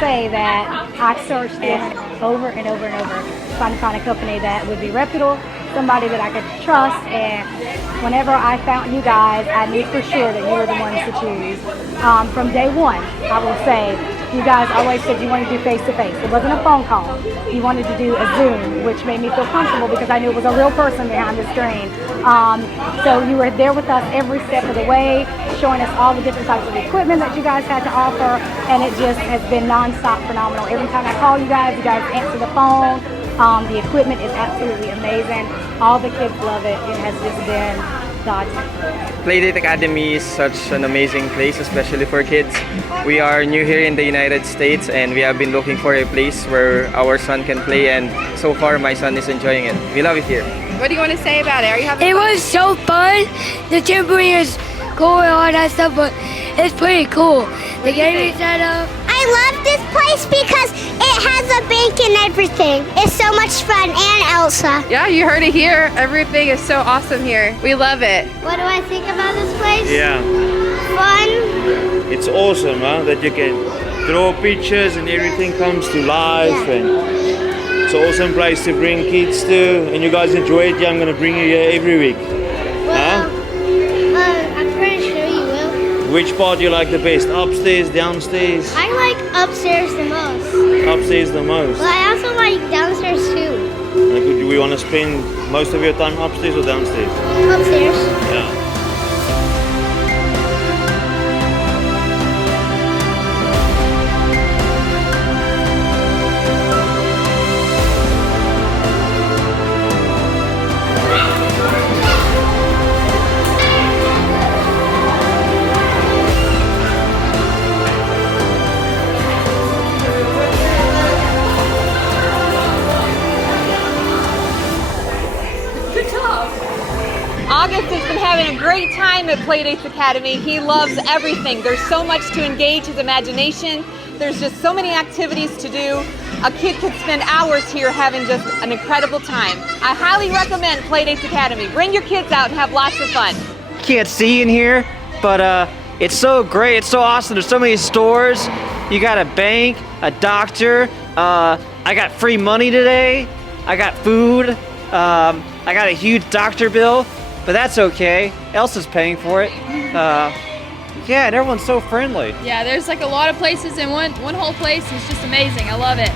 say that I searched over and over and over trying to find a company that would be reputable, somebody that I could trust, and whenever I found you guys, I knew for sure that you were the ones to choose. From day one, I will say, you guys always said you wanted to do face-to-face. It wasn't a phone call. You wanted to do a Zoom, which made me feel comfortable because I knew it was a real person behind the screen. So you were there with us every step of the way, showing us all the different types of equipment that you guys had to offer, and it just has been non-stop phenomenal. Every time I call you guys answer the phone. The equipment is absolutely amazing. All the kids love it. It has just been God's. Playdate Academy is such an amazing place, especially for kids. We are new here in the United States and we have been looking for a place where our son can play, and so far my son is enjoying it. We love it here. What do you want to say about it? Are you having It fun? was so fun. The trampoline is cool and all that stuff, but it's pretty cool. The gaming setup. I love this place because it has a bank and everything. It's so much fun, and Elsa. Yeah, you heard it here. Everything is so awesome here. We love it. What do I think about this place? Yeah, Fun. it's awesome, huh? That you can draw pictures and everything comes to life, and it's an awesome place to bring kids to. And you guys enjoy it. Yeah, I'm gonna bring you here every week. Well, I'm pretty sure you will. Which part do you like the best? Upstairs, downstairs? I like upstairs the most. Upstairs the most. But I also like downstairs too. Like, do we want to spend most of your time upstairs or downstairs? Upstairs. Yeah. August has been having a great time at Playdate Academy. He loves everything. There's so much to engage his imagination. There's just so many activities to do. A kid could spend hours here having just an incredible time. I highly recommend Playdate Academy. Bring your kids out and have lots of fun. Can't see in here, but it's so great. It's so awesome. There's so many stores. You got a bank, a doctor. I got free money today. I got food. I got a huge doctor bill, but that's okay. Elsa's paying for it. Yeah, and everyone's so friendly. Yeah, there's like a lot of places in one whole place. It's just amazing. I love it.